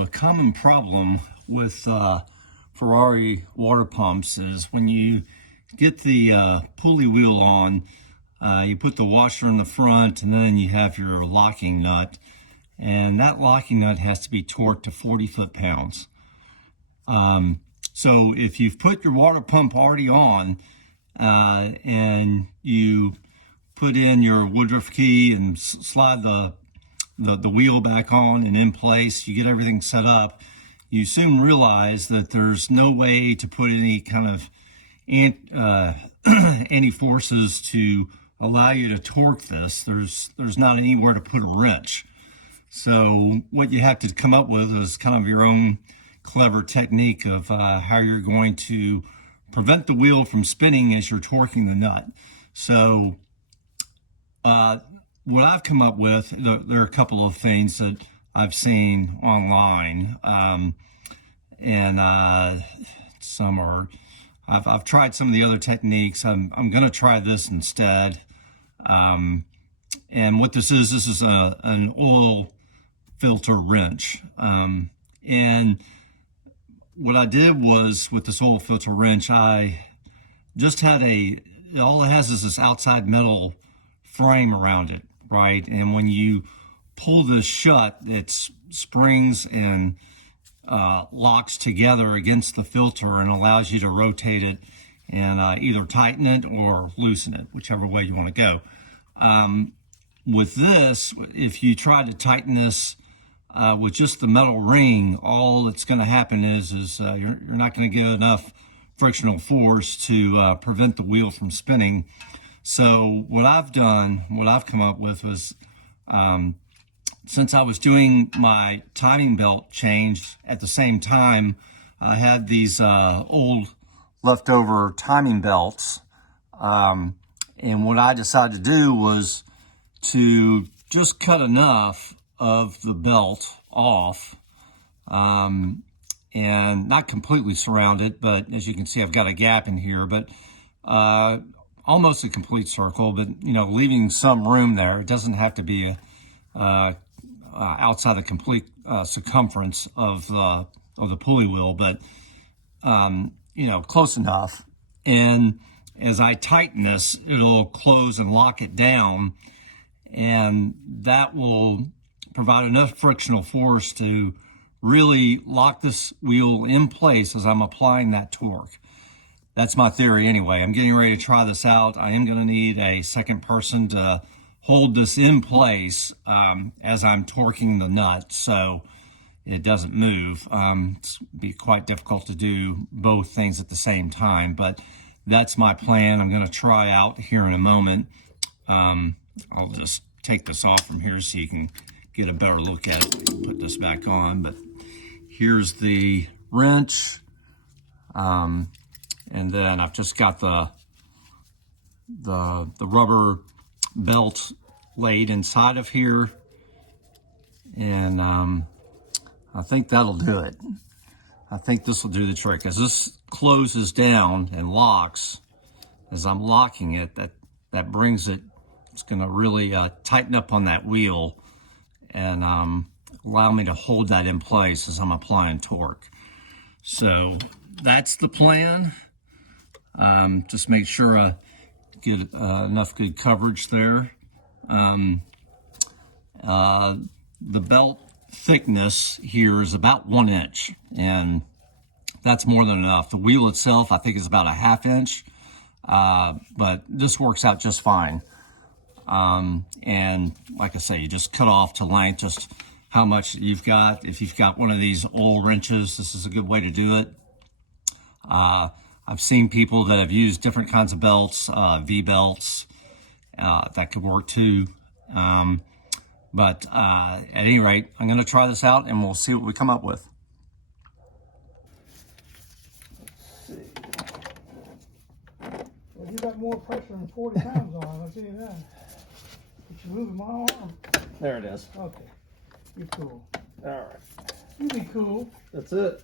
So a common problem with Ferrari water pumps is when you get the pulley wheel on, you put the washer in the front and then you have your locking nut. And that locking nut has to be torqued to 40 foot-pounds. So if you've put your water pump already on and you put in your Woodruff key and slide the wheel back on and in place, you get everything set up, you soon realize that there's no way to put any kind of any forces to allow you to torque this. There's not anywhere to put a wrench. So what you have to come up with is kind of your own clever technique of how you're going to prevent the wheel from spinning as you're torquing the nut. So what I've come up with, there are a couple of things that I've seen online, and some are, I've tried some of the other techniques. I'm going to try this instead. And what this is an oil filter wrench. And what I did was with this oil filter wrench, I just had all it has is this outside metal frame around it, right? And when you pull this shut, it springs and locks together against the filter and allows you to rotate it and either tighten it or loosen it, whichever way you want to go. With this, if you try to tighten this with just the metal ring, all that's going to happen is you're not going to get enough frictional force to prevent the wheel from spinning. So what I've done, what I've come up with was, since I was doing my timing belt change at the same time, I had these old leftover timing belts. And what I decided to do was to just cut enough of the belt off, and not completely surround it, but as you can see, I've got a gap in here, but almost a complete circle, but leaving some room there. It doesn't have to be outside the complete circumference of the pulley wheel, but close enough. And as I tighten this, it'll close and lock it down, and that will provide enough frictional force to really lock this wheel in place as I'm applying that torque. That's my theory anyway. I'm getting ready to try this out. I am going to need a second person to hold this in place as I'm torquing the nut so it doesn't move. It's be quite difficult to do both things at the same time, but that's my plan. I'm going to try out here in a moment. I'll just take this off from here so you can get a better look at it. Put this back on, but here's the wrench. And then I've just got the rubber belt laid inside of here, and I think that'll do it. I think this will do the trick. As this closes down and locks, as I'm locking it, that brings it. It's going to really tighten up on that wheel and allow me to hold that in place as I'm applying torque. So that's the plan. Just make sure I get enough good coverage there. The belt thickness here is about 1 inch, and that's more than enough. The wheel itself, I think, is about a 1/2 inch, but this works out just fine. And like I say, you just cut off to length, just how much you've got. If you've got one of these old wrenches, this is a good way to do it. I've seen people that have used different kinds of belts, V-belts, that could work too. But at any rate, I'm going to try this out and we'll see what we come up with. Let's see. Well, you got more pressure than 40 pounds on it, I'll tell you that. But you're moving my arm. There it is. Okay. You're cool. All right. You be cool. That's it.